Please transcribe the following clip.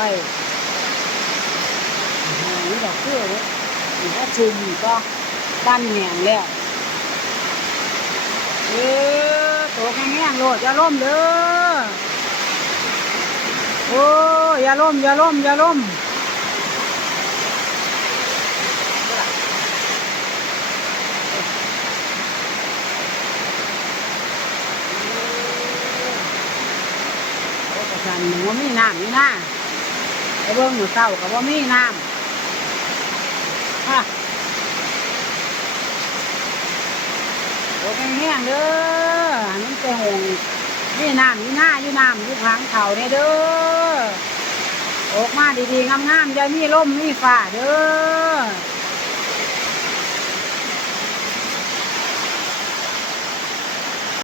ไว้นี่ดอกเกลือเนี่ยมันก็ชุ่มก็บ้านแห้งแล้วตัวแห้งๆโลดอย่าล่มเด้อโอ้อย่าล่มอย่าล่มอย่าล่มสันหนูมีน้ำนี่นะไอ้เบิ้งหนูเศร้ากับว่ามีน้ำฮะโอ้แห้งๆเด้อมันจะหงนี่น้ำนี่หน้าอยู่น้ำอยู่ทางเขาเนี่ยเด้อออกมาดีๆงามๆอย่ามีลมมีฝ่าเด้อ